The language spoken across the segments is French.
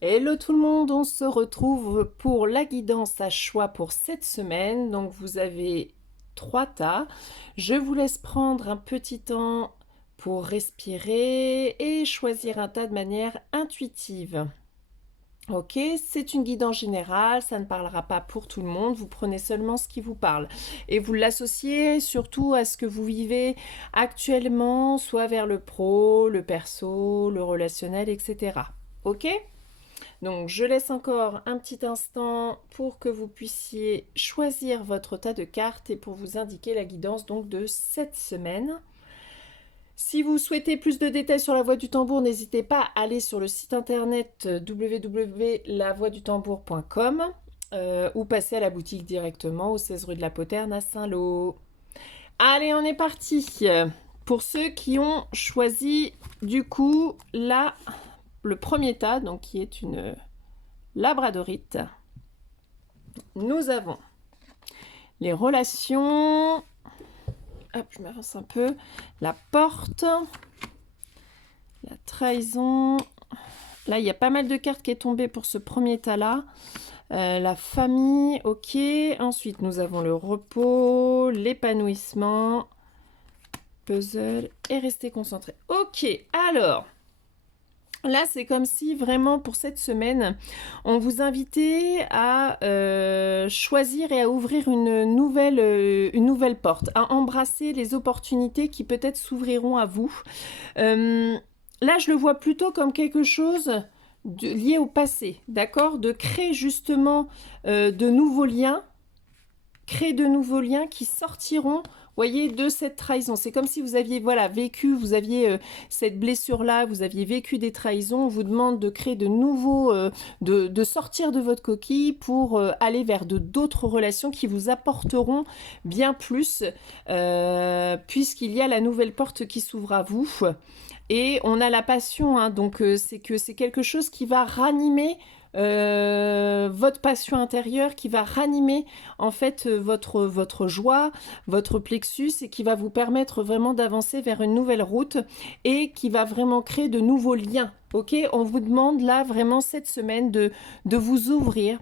Hello tout le monde, on se retrouve pour la guidance à choix pour cette semaine. Donc vous avez 3 tas. Je vous laisse prendre un petit temps pour respirer et choisir un tas de manière intuitive. Ok, c'est une guidance générale, ça ne parlera pas pour tout le monde, vous prenez seulement ce qui vous parle. Et vous l'associez surtout à ce que vous vivez actuellement, soit vers le pro, le perso, le relationnel, etc. Ok? Donc je laisse encore un petit instant pour que vous puissiez choisir votre tas de cartes et pour vous indiquer la guidance donc de cette semaine. Si vous souhaitez plus de détails sur la voix du tambour, n'hésitez pas à aller sur le site internet www.lavoixdutambour.com ou passer à la boutique directement au 16 rue de la Poterne à Saint-Lô. Allez, on est parti. Pour ceux qui ont choisi du coup le premier tas, donc qui est une labradorite, nous avons les relations, hop, je m'avance un peu, la porte, la trahison. Là, il y a pas mal de cartes qui est tombée pour ce premier tas-là. La famille, ok. Ensuite, nous avons le repos, l'épanouissement, puzzle et rester concentré. Ok, alors, là, c'est comme si vraiment pour cette semaine, on vous invitait à choisir et à ouvrir une nouvelle porte, à embrasser les opportunités qui peut-être s'ouvriront à vous. Là, je le vois plutôt comme quelque chose lié au passé, d'accord? De créer justement de nouveaux liens, créer de nouveaux liens qui sortiront, voyez, de cette trahison. C'est comme si vous aviez, voilà, vécu, vous aviez cette blessure-là, vous aviez vécu des trahisons. On vous demande de créer de nouveaux, de sortir de votre coquille pour aller vers d'autres relations qui vous apporteront bien plus, puisqu'il y a la nouvelle porte qui s'ouvre à vous. Et on a la passion, hein, donc c'est que c'est quelque chose qui va ranimer votre passion intérieure, qui va ranimer en fait votre joie, votre plexus et qui va vous permettre vraiment d'avancer vers une nouvelle route et qui va vraiment créer de nouveaux liens. Ok, on vous demande là vraiment cette semaine de vous ouvrir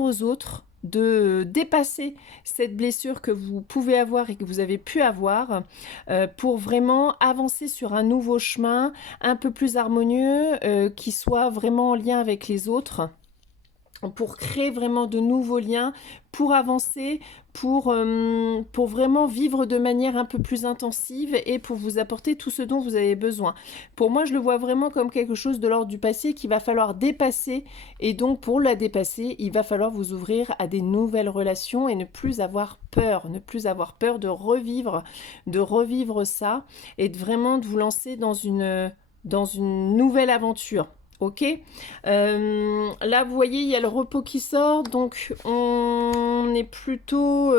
aux autres, de dépasser cette blessure que vous pouvez avoir et que vous avez pu avoir pour vraiment avancer sur un nouveau chemin un peu plus harmonieux, qui soit vraiment en lien avec les autres, pour créer vraiment de nouveaux liens, pour avancer, pour vraiment vivre de manière un peu plus intensive et pour vous apporter tout ce dont vous avez besoin. Pour moi, je le vois vraiment comme quelque chose de l'ordre du passé qu'il va falloir dépasser et donc pour la dépasser, il va falloir vous ouvrir à des nouvelles relations et ne plus avoir peur de revivre ça et de vous lancer dans une nouvelle aventure. Ok, là vous voyez il y a le repos qui sort, donc on est plutôt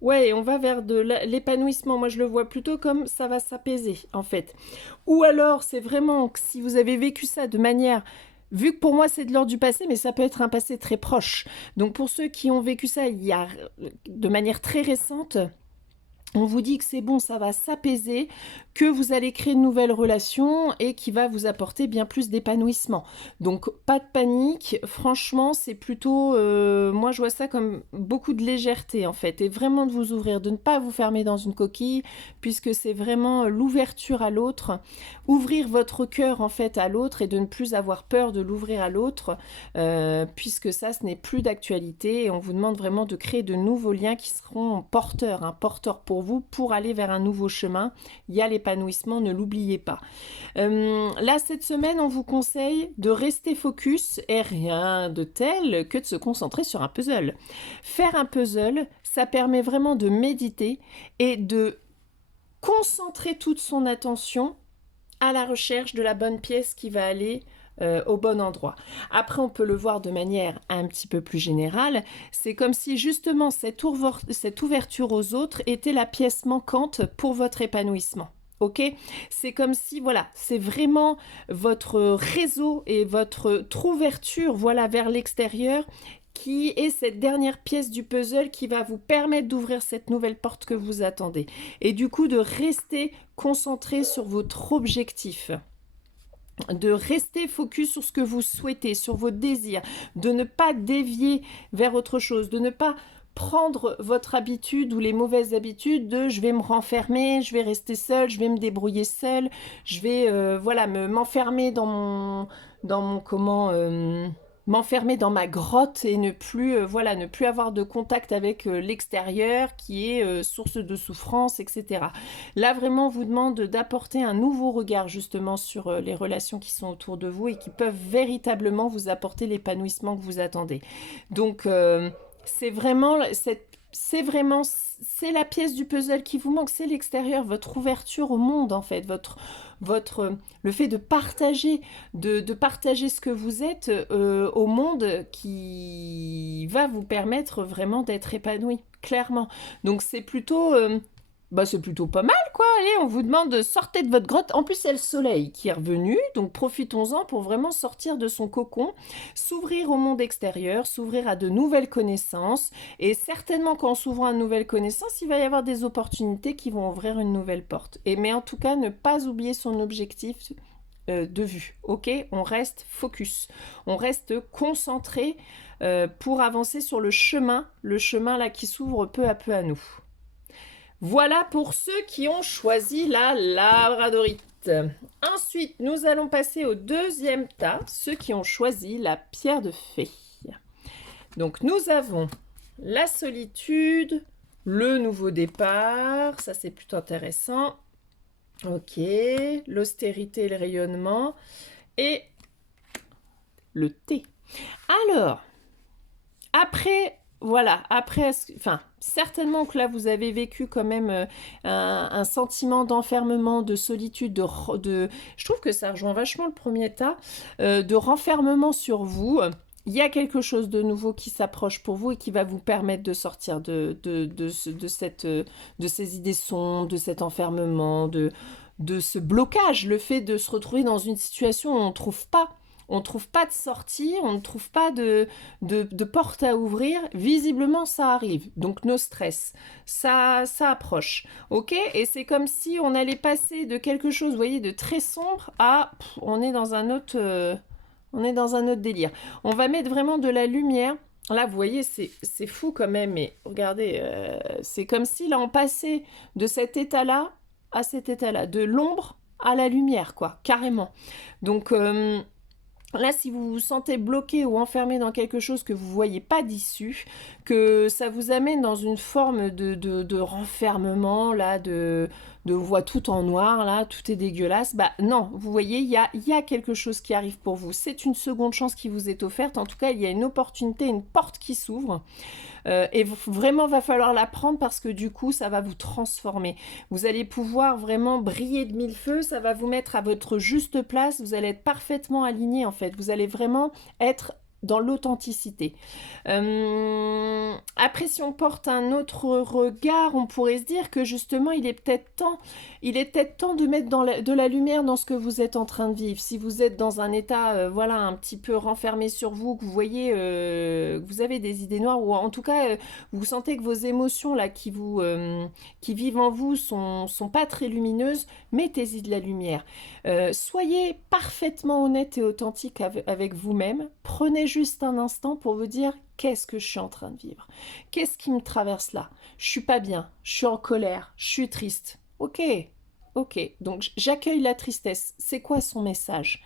ouais, on va vers de l'épanouissement. Moi je le vois plutôt comme ça va s'apaiser en fait. Ou alors c'est vraiment que si vous avez vécu ça de manière, vu que pour moi c'est de l'ordre du passé, mais ça peut être un passé très proche. Donc pour ceux qui ont vécu ça il y a de manière très récente, on vous dit que c'est bon, ça va s'apaiser, que vous allez créer une nouvelle relation et qui va vous apporter bien plus d'épanouissement. Donc pas de panique, franchement c'est plutôt, moi je vois ça comme beaucoup de légèreté en fait, et vraiment de vous ouvrir, de ne pas vous fermer dans une coquille, puisque c'est vraiment l'ouverture à l'autre, ouvrir votre cœur en fait à l'autre et de ne plus avoir peur de l'ouvrir à l'autre, puisque ça ce n'est plus d'actualité et on vous demande vraiment de créer de nouveaux liens qui seront porteurs, hein, porteurs pour vous pour aller vers un nouveau chemin. Il y a l'épanouissement, ne l'oubliez pas. Là, cette semaine, on vous conseille de rester focus et rien de tel que de se concentrer sur un puzzle. Faire un puzzle, ça permet vraiment de méditer et de concentrer toute son attention à la recherche de la bonne pièce qui va aller au bon endroit. Après, on peut le voir de manière un petit peu plus générale. C'est comme si justement cette ouverture aux autres était la pièce manquante pour votre épanouissement. Ok, c'est comme si voilà, c'est vraiment votre réseau et votre ouverture voilà vers l'extérieur qui est cette dernière pièce du puzzle qui va vous permettre d'ouvrir cette nouvelle porte que vous attendez et du coup de rester concentré sur votre objectif. de rester focus sur ce que vous souhaitez, sur vos désirs, de ne pas dévier vers autre chose, de ne pas prendre votre habitude ou les mauvaises habitudes de je vais me renfermer, je vais rester seule, je vais me débrouiller seule, je vais voilà m'enfermer m'enfermer dans ma grotte et ne plus voilà ne plus avoir de contact avec l'extérieur qui est source de souffrance, etc. Là vraiment on vous demande d'apporter un nouveau regard justement sur les relations qui sont autour de vous et qui peuvent véritablement vous apporter l'épanouissement que vous attendez. Donc c'est vraiment c'est la pièce du puzzle qui vous manque, c'est l'extérieur, votre ouverture au monde en fait, le fait de partager ce que vous êtes au monde qui va vous permettre vraiment d'être épanoui, clairement. Donc c'est plutôt pas mal, quoi. Allez, on vous demande de sortir de votre grotte. En plus, il y a le soleil qui est revenu, donc profitons-en pour vraiment sortir de son cocon, s'ouvrir au monde extérieur, s'ouvrir à de nouvelles connaissances. Et certainement qu'en s'ouvrant à de nouvelles connaissances, il va y avoir des opportunités qui vont ouvrir une nouvelle porte. Mais en tout cas, ne pas oublier son objectif de vue. Ok, on reste focus, on reste concentré pour avancer sur le chemin là qui s'ouvre peu à peu à nous. Voilà pour ceux qui ont choisi la labradorite. Ensuite, nous allons passer au deuxième tas, ceux qui ont choisi la pierre de fée. Donc, nous avons la solitude, le nouveau départ, ça c'est plutôt intéressant. Ok, l'austérité et le rayonnement, et le thé. Alors, après... Voilà, après, certainement que là, vous avez vécu quand même un sentiment d'enfermement, de solitude, je trouve que ça rejoint vachement le premier tas, de renfermement sur vous. Il y a quelque chose de nouveau qui s'approche pour vous et qui va vous permettre de sortir de ces idées sombres, de cet enfermement, de ce blocage, le fait de se retrouver dans une situation où on ne trouve pas de sortie, on ne trouve pas de porte à ouvrir. Visiblement, ça arrive. Donc, no stress. Ça approche. Ok. Et c'est comme si on allait passer de quelque chose, vous voyez, de très sombre à... on est dans un autre délire. On va mettre vraiment de la lumière. Là, vous voyez, c'est fou quand même. Mais regardez, c'est comme si là, on passait de cet état-là à cet état-là. De l'ombre à la lumière, quoi. Carrément. Donc... là, si vous vous sentez bloqué ou enfermé dans quelque chose que vous ne voyez pas d'issue, que ça vous amène dans une forme de renfermement, là, de voix tout en noir, là, tout est dégueulasse, bah non, vous voyez, il y a quelque chose qui arrive pour vous. C'est une seconde chance qui vous est offerte. En tout cas, il y a une opportunité, une porte qui s'ouvre. Et vraiment, va falloir la prendre parce que du coup, ça va vous transformer. Vous allez pouvoir vraiment briller de mille feux. Ça va vous mettre à votre juste place. Vous allez être parfaitement aligné, en fait. Vous allez vraiment être dans l'authenticité. Après, si on porte un autre regard, on pourrait se dire que justement, il est peut-être temps de mettre de la lumière dans ce que vous êtes en train de vivre. Si vous êtes dans un état, voilà, un petit peu renfermé sur vous, que vous voyez, que vous avez des idées noires, ou en tout cas, vous sentez que vos émotions là, qui vivent en vous sont pas très lumineuses, mettez-y de la lumière. Soyez parfaitement honnête et authentique avec vous-même. Prenez juste un instant pour vous dire qu'est-ce que je suis en train de vivre. Qu'est-ce qui me traverse là? Je suis pas bien, je suis en colère, je suis triste. Ok, donc j'accueille la tristesse. C'est quoi son message?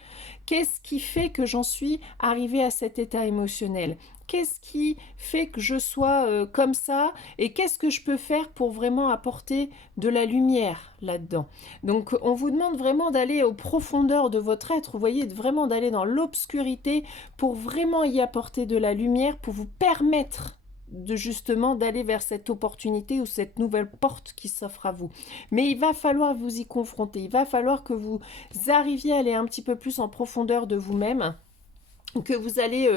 Qu'est-ce qui fait que j'en suis arrivée à cet état émotionnel? Qu'est-ce qui fait que je sois comme ça? Et qu'est-ce que je peux faire pour vraiment apporter de la lumière là-dedans? Donc, on vous demande vraiment d'aller aux profondeurs de votre être, vous voyez, vraiment d'aller dans l'obscurité pour vraiment y apporter de la lumière, pour vous permettre d'aller vers cette opportunité ou cette nouvelle porte qui s'offre à vous. Mais il va falloir vous y confronter, il va falloir que vous arriviez à aller un petit peu plus en profondeur de vous-même, que vous allez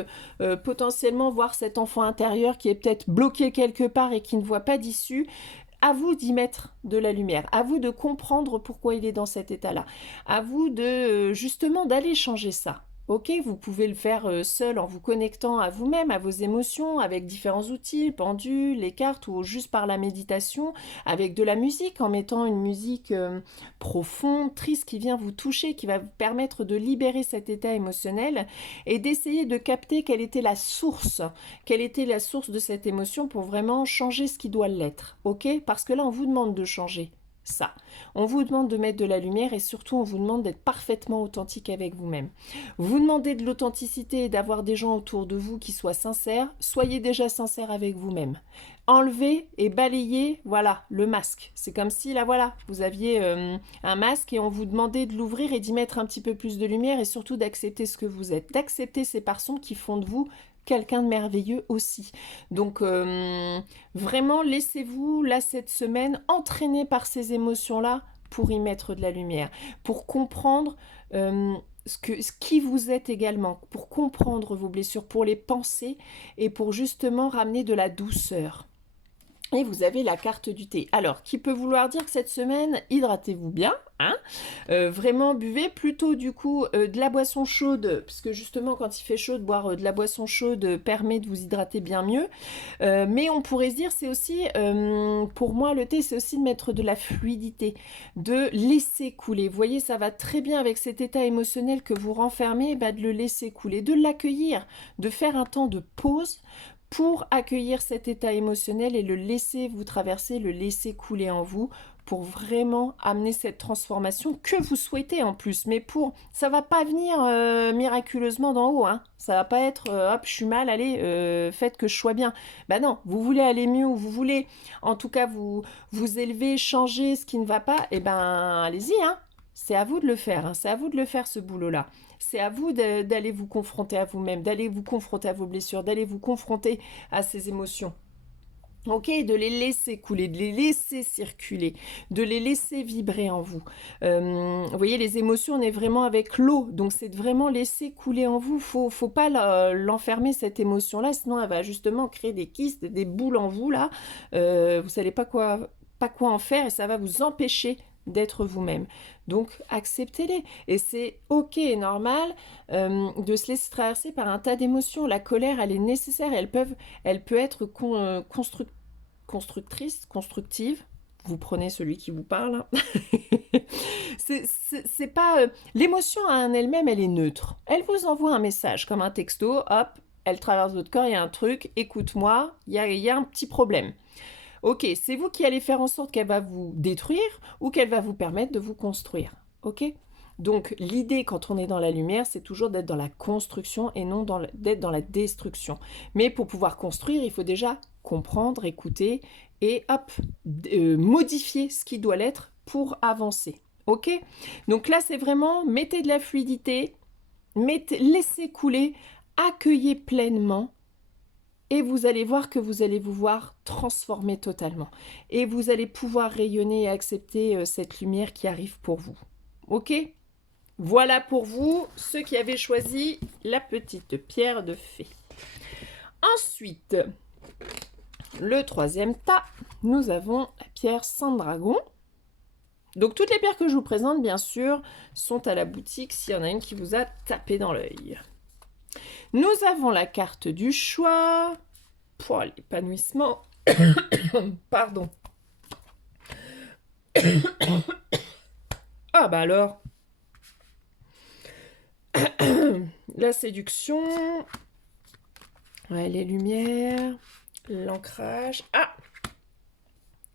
potentiellement voir cet enfant intérieur qui est peut-être bloqué quelque part et qui ne voit pas d'issue. À vous d'y mettre de la lumière, à vous de comprendre pourquoi il est dans cet état-là, à vous de justement d'aller changer ça. Ok, vous pouvez le faire seul en vous connectant à vous-même, à vos émotions, avec différents outils, le pendule, les cartes ou juste par la méditation, avec de la musique, en mettant une musique profonde, triste, qui vient vous toucher, qui va vous permettre de libérer cet état émotionnel et d'essayer de capter quelle était la source de cette émotion pour vraiment changer ce qui doit l'être. Ok? Parce que là, on vous demande de changer ça. On vous demande de mettre de la lumière et surtout on vous demande d'être parfaitement authentique avec vous-même. Vous demandez de l'authenticité et d'avoir des gens autour de vous qui soient sincères. Soyez déjà sincère avec vous-même. Enlevez et balayez, voilà, le masque. C'est comme si, là, voilà, vous aviez un masque et on vous demandait de l'ouvrir et d'y mettre un petit peu plus de lumière et surtout d'accepter ce que vous êtes. D'accepter ces parçons qui font de vous quelqu'un de merveilleux aussi. Donc, vraiment, laissez-vous, là, cette semaine, entraîner par ces émotions-là pour y mettre de la lumière, pour comprendre qui vous êtes également, pour comprendre vos blessures, pour les penser et pour justement ramener de la douceur. Et vous avez la carte du thé. Alors, qui peut vouloir dire que cette semaine, hydratez-vous bien, hein, vraiment buvez plutôt du coup de la boisson chaude, parce que justement quand il fait chaud, boire de la boisson chaude permet de vous hydrater bien mieux. Mais on pourrait se dire, c'est aussi, pour moi le thé, c'est aussi de mettre de la fluidité, de laisser couler. Vous voyez, ça va très bien avec cet état émotionnel que vous renfermez, bah, de le laisser couler, de l'accueillir, de faire un temps de pause pour accueillir cet état émotionnel et le laisser vous traverser, le laisser couler en vous pour vraiment amener cette transformation que vous souhaitez en plus. Mais ça va pas venir miraculeusement d'en haut, hein. Ça va pas être hop, je suis mal, allez, faites que je sois bien. Bah non, vous voulez aller mieux ou vous voulez en tout cas vous élever, changer ce qui ne va pas, et ben allez-y, hein. C'est à vous de le faire, hein. C'est à vous de le faire ce boulot-là. C'est à vous d'aller vous confronter à vous-même, d'aller vous confronter à vos blessures, d'aller vous confronter à ces émotions. Ok, de les laisser couler, de les laisser circuler, de les laisser vibrer en vous. Vous voyez, les émotions, on est vraiment avec l'eau, donc c'est de vraiment laisser couler en vous. Faut pas l'enfermer cette émotion-là, sinon elle va justement créer des kystes, des boules en vous là. Vous savez pas quoi en faire et ça va vous empêcher d'être vous-même. Donc acceptez-les. Et c'est ok et normal de se laisser traverser par un tas d'émotions. La colère, elle est nécessaire, elle peut être constructrice, constructive. Vous prenez celui qui vous parle. c'est pas... l'émotion en elle-même, elle est neutre. Elle vous envoie un message comme un texto, hop, elle traverse votre corps, il y a un truc, écoute-moi, il y a un petit problème. Ok, c'est vous qui allez faire en sorte qu'elle va vous détruire ou qu'elle va vous permettre de vous construire. Ok? Donc l'idée quand on est dans la lumière, c'est toujours d'être dans la construction et non d'être dans la destruction. Mais pour pouvoir construire, il faut déjà comprendre, écouter et hop, modifier ce qui doit l'être pour avancer. Ok? Donc là, c'est vraiment, mettez de la fluidité, laissez couler, accueillez pleinement. Et vous allez voir que vous allez vous voir transformer totalement. Et vous allez pouvoir rayonner et accepter cette lumière qui arrive pour vous. Ok? Voilà pour vous, ceux qui avaient choisi la petite pierre de fée. Ensuite, le troisième tas, nous avons la pierre Sang-Dragon. Donc toutes les pierres que je vous présente, bien sûr, sont à la boutique s'il y en a une qui vous a tapé dans l'œil. Nous avons la carte du choix pour l'épanouissement. Pardon. Ah bah alors. La séduction. Ouais, les lumières. L'ancrage. Ah,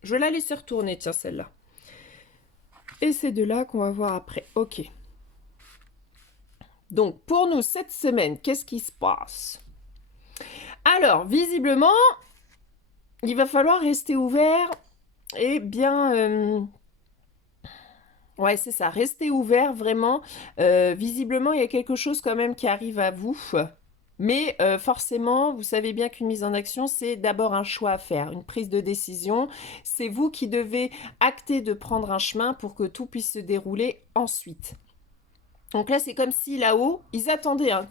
je vais la laisser retourner, tiens, celle-là. Et c'est de là qu'on va voir après. Ok. Donc, pour nous, cette semaine, qu'est-ce qui se passe? Alors, visiblement, il va falloir rester ouvert et bien... Ouais, c'est ça, rester ouvert, vraiment. Visiblement, il y a quelque chose quand même qui arrive à vous. Mais forcément, vous savez bien qu'une mise en action, c'est d'abord un choix à faire, une prise de décision. C'est vous qui devez acter de prendre un chemin pour que tout puisse se dérouler ensuite. Donc là, c'est comme si là-haut, ils attendaient, hein,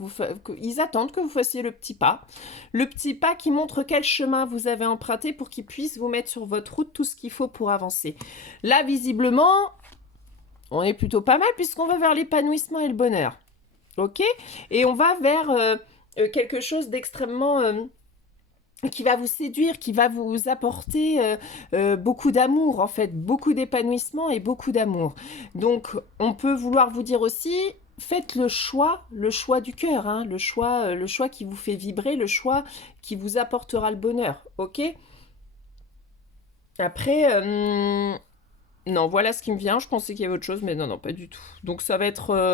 ils attendent que vous fassiez le petit pas qui montre quel chemin vous avez emprunté pour qu'ils puissent vous mettre sur votre route tout ce qu'il faut pour avancer. Là, visiblement, on est plutôt pas mal puisqu'on va vers l'épanouissement et le bonheur. ok? Et on va vers quelque chose d'extrêmement... qui va vous séduire, qui va vous apporter beaucoup d'amour, en fait, beaucoup d'épanouissement et beaucoup d'amour. Donc, on peut vouloir vous dire aussi, faites le choix du cœur, hein, le choix qui vous fait vibrer, le choix qui vous apportera le bonheur, ok? Après, non, voilà ce qui me vient. Je pensais qu'il y avait autre chose, mais non, non, pas du tout. Donc ça va être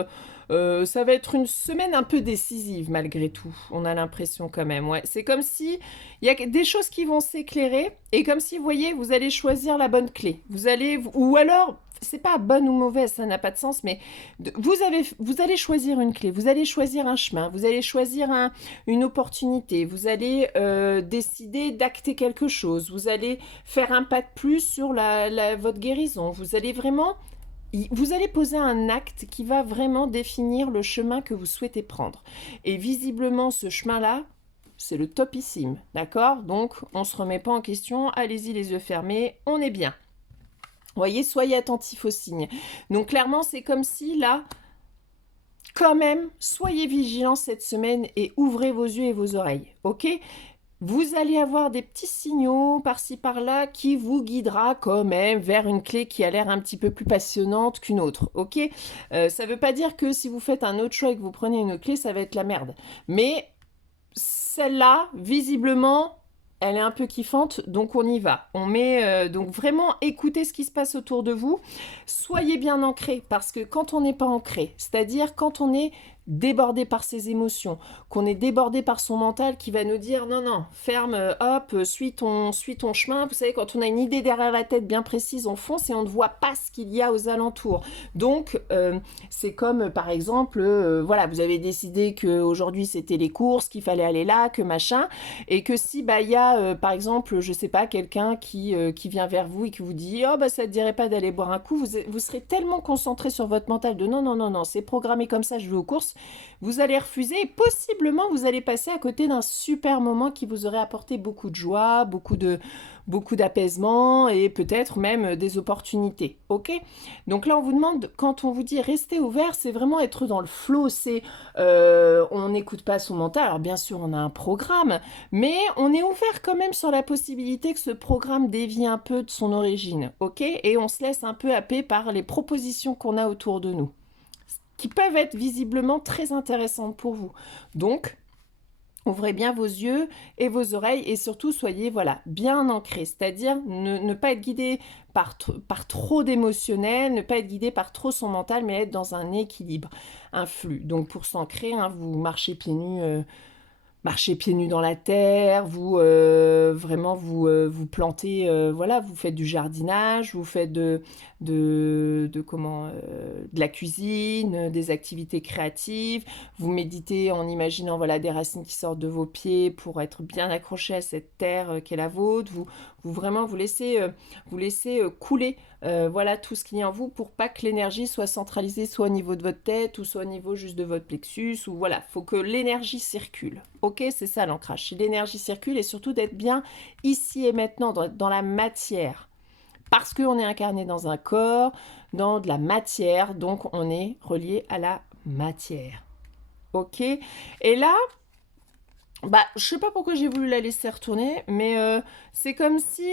une semaine un peu décisive malgré tout. On a l'impression quand même. Ouais, c'est comme si il y a des choses qui vont s'éclairer et comme si, vous voyez, vous allez choisir la bonne clé. Vous allez, ou alors, c'est pas bonne ou mauvaise, ça n'a pas de sens, mais vous allez choisir une clé. Vous allez choisir un chemin. Vous allez choisir une opportunité. Vous allez décider d'acter quelque chose. Vous allez faire un pas de plus sur votre guérison. Vous allez poser un acte qui va vraiment définir le chemin que vous souhaitez prendre. Et visiblement, ce chemin-là, c'est le topissime, d'accord? Donc, on ne se remet pas en question. Allez-y les yeux fermés, on est bien. Voyez, soyez attentifs aux signes. Donc, clairement, c'est comme si, là, quand même, soyez vigilants cette semaine et ouvrez vos yeux et vos oreilles, ok? Vous allez avoir des petits signaux par-ci par-là qui vous guidera quand même vers une clé qui a l'air un petit peu plus passionnante qu'une autre, ok? Ça ne veut pas dire que si vous faites un autre choix et que vous prenez une autre clé, ça va être la merde. Mais celle-là, visiblement, elle est un peu kiffante, donc on y va. On met donc vraiment écoutez ce qui se passe autour de vous. Soyez bien ancré, parce que quand on n'est pas ancré, c'est-à-dire quand on est débordé par ses émotions, qu'on est débordé par son mental qui va nous dire non, non, ferme, hop, suis ton chemin. Vous savez, quand on a une idée derrière la tête bien précise, on fonce et on ne voit pas ce qu'il y a aux alentours. Donc, c'est comme, par exemple, voilà, vous avez décidé qu'aujourd'hui c'était les courses, qu'il fallait aller là, que machin, et que si, bah, il y a, par exemple, je sais pas, quelqu'un qui vient vers vous et qui vous dit, oh, bah, ça te dirait pas d'aller boire un coup, vous serez tellement concentré sur votre mental de non, non, non, non, c'est programmé comme ça, je vais aux courses, vous allez refuser et possiblement vous allez passer à côté d'un super moment qui vous aurait apporté beaucoup de joie, beaucoup d'apaisement et peut-être même des opportunités. Ok? Donc là, on vous demande, quand on vous dit rester ouvert, c'est vraiment être dans le flow. On n'écoute pas son mental. Alors bien sûr, on a un programme, mais on est ouvert quand même sur la possibilité que ce programme dévie un peu de son origine. Ok? Et on se laisse un peu happer par les propositions qu'on a autour de nous, qui peuvent être visiblement très intéressantes pour vous. Donc, ouvrez bien vos yeux et vos oreilles et surtout soyez voilà, bien ancrés, c'est-à-dire ne pas être guidé par trop d'émotionnel, ne pas être guidé par trop son mental, mais être dans un équilibre, un flux. Donc pour s'ancrer, hein, vous marchez pieds nus dans la terre, vraiment vous plantez, voilà, vous faites du jardinage, vous faites de la cuisine, des activités créatives, vous méditez en imaginant voilà des racines qui sortent de vos pieds pour être bien accroché à cette terre qui est la vôtre. Vous vraiment vous laissez couler voilà tout ce qu'il y a en vous pour pas que l'énergie soit centralisée soit au niveau de votre tête ou soit au niveau juste de votre plexus ou voilà, faut que l'énergie circule. Ok, c'est ça l'ancrage, c'est l'énergie circule et surtout d'être bien ici et maintenant dans la matière. Parce qu'on est incarné dans un corps, dans de la matière, donc on est relié à la matière. Ok? Et là, bah, je sais pas pourquoi j'ai voulu la laisser retourner, mais c'est comme si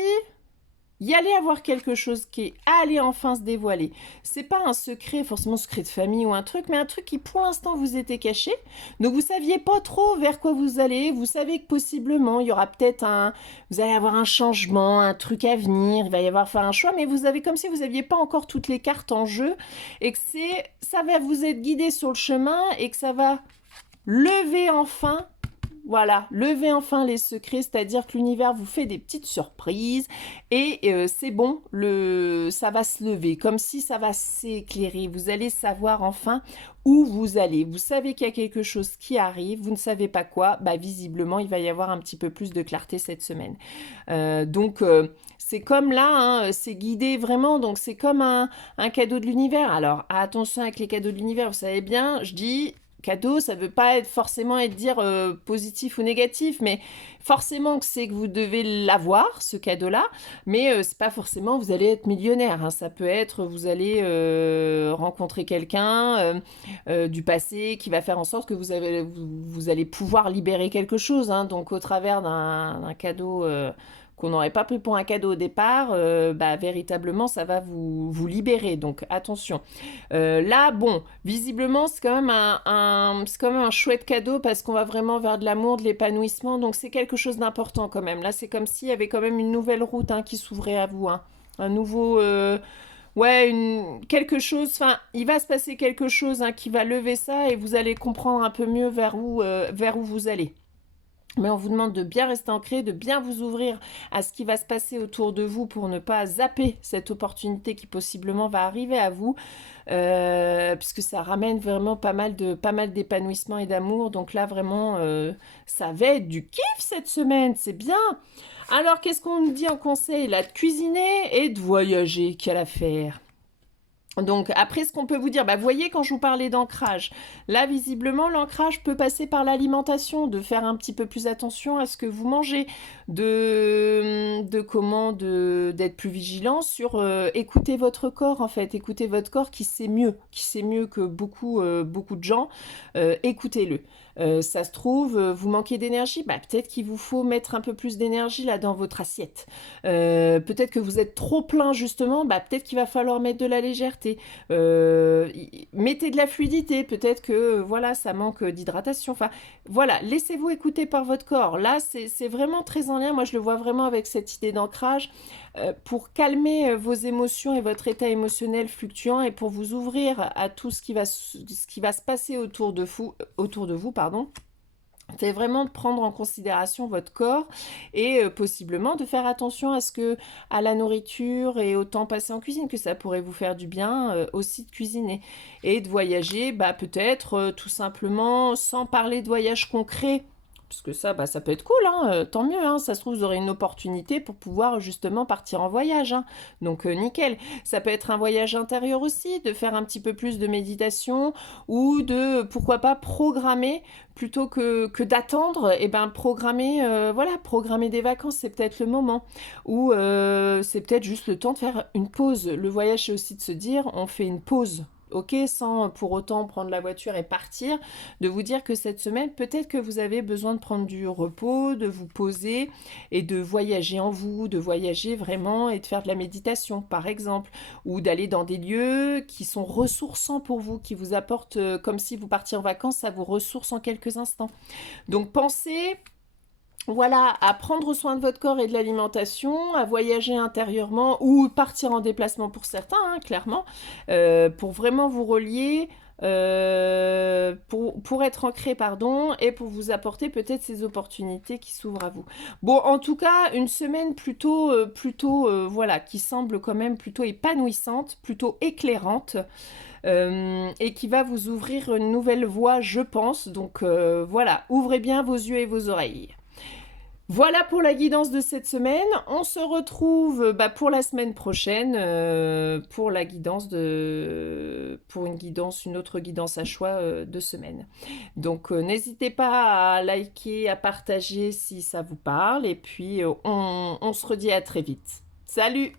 il y allait avoir quelque chose qui allait enfin se dévoiler. C'est pas un secret, forcément secret de famille ou un truc, mais un truc qui pour l'instant vous était caché. Donc vous saviez pas trop vers quoi vous allez. Vous savez que possiblement il y aura peut-être vous allez avoir un changement, un truc à venir. Il va y avoir faire un choix, mais vous avez comme si vous aviez pas encore toutes les cartes en jeu et que ça va vous être guidé sur le chemin et que ça va lever enfin. Voilà, levez enfin les secrets, c'est-à-dire que l'univers vous fait des petites surprises et c'est bon, ça va se lever, comme si ça va s'éclairer. Vous allez savoir enfin où vous allez. Vous savez qu'il y a quelque chose qui arrive, vous ne savez pas quoi, bah visiblement il va y avoir un petit peu plus de clarté cette semaine. Donc c'est comme là, hein, c'est guidé vraiment, donc c'est comme un cadeau de l'univers. Alors attention avec les cadeaux de l'univers, vous savez bien, je dis cadeau. Ça veut pas forcément dire positif ou négatif, mais forcément que c'est que vous devez l'avoir, ce cadeau-là, mais c'est pas forcément vous allez être millionnaire, hein. Ça peut être vous allez rencontrer quelqu'un du passé qui va faire en sorte que vous allez pouvoir libérer quelque chose, hein. Donc au travers d'un cadeau qu'on n'aurait pas pris pour un cadeau au départ, véritablement ça va vous libérer, donc attention. Là, bon, visiblement c'est quand même c'est quand même un chouette cadeau parce qu'on va vraiment vers de l'amour, de l'épanouissement, donc c'est quelque chose d'important quand même. Là c'est comme s'il y avait quand même une nouvelle route, hein, qui s'ouvrait à vous, hein. Un nouveau... ouais, quelque chose, enfin, il va se passer quelque chose, hein, qui va lever ça et vous allez comprendre un peu mieux vers où vous allez. Mais on vous demande de bien rester ancré, de bien vous ouvrir à ce qui va se passer autour de vous pour ne pas zapper cette opportunité qui possiblement va arriver à vous, puisque ça ramène vraiment pas mal d'épanouissement et d'amour. Donc là, vraiment, ça va être du kiff cette semaine, c'est bien. Alors, qu'est-ce qu'on nous dit en conseil là? De cuisiner et de voyager, quelle affaire! Donc après, ce qu'on peut vous dire, vous voyez quand je vous parlais d'ancrage, là visiblement l'ancrage peut passer par l'alimentation, de faire un petit peu plus attention à ce que vous mangez, d'être plus vigilant sur écouter votre corps en fait, écoutez votre corps qui sait mieux que beaucoup de gens, écoutez-le. Ça se trouve, vous manquez d'énergie, peut-être qu'il vous faut mettre un peu plus d'énergie là dans votre assiette. Peut-être que vous êtes trop plein justement, peut-être qu'il va falloir mettre de la légèreté. Mettez de la fluidité, peut-être que voilà, ça manque d'hydratation. Enfin, voilà, laissez-vous écouter par votre corps. Là, c'est vraiment très en lien. Moi, je le vois vraiment avec cette idée d'ancrage pour calmer vos émotions et votre état émotionnel fluctuant et pour vous ouvrir à tout ce qui va se passer autour de vous, pardon. C'est vraiment de prendre en considération votre corps et possiblement de faire attention à la nourriture et au temps passé en cuisine, que ça pourrait vous faire du bien aussi de cuisiner. Et de voyager, peut-être tout simplement, sans parler de voyage concret, parce que ça peut être cool, hein, tant mieux, hein, ça se trouve, vous aurez une opportunité pour pouvoir justement partir en voyage, hein. Donc nickel. Ça peut être un voyage intérieur aussi, de faire un petit peu plus de méditation ou de, pourquoi pas, programmer plutôt que d'attendre, programmer des vacances, c'est peut-être le moment. Ou c'est peut-être juste le temps de faire une pause. Le voyage, c'est aussi de se dire, on fait une pause. Ok, sans pour autant prendre la voiture et partir, de vous dire que cette semaine, peut-être que vous avez besoin de prendre du repos, de vous poser et de voyager en vous, de voyager vraiment et de faire de la méditation, par exemple, ou d'aller dans des lieux qui sont ressourçants pour vous, qui vous apportent, comme si vous partiez en vacances, ça vous ressource en quelques instants. Donc pensez... Voilà, à prendre soin de votre corps et de l'alimentation, à voyager intérieurement ou partir en déplacement pour certains, hein, clairement, pour vraiment vous relier, pour être ancré, pardon, et pour vous apporter peut-être ces opportunités qui s'ouvrent à vous. Bon, en tout cas, une semaine voilà, qui semble quand même plutôt épanouissante, plutôt éclairante. Et qui va vous ouvrir une nouvelle voie, je pense. Donc voilà, ouvrez bien vos yeux et vos oreilles. Voilà pour la guidance de cette semaine. On se retrouve pour la semaine prochaine pour une autre guidance à choix de semaine. Donc n'hésitez pas à liker, à partager si ça vous parle. Et puis on se redit à très vite. Salut!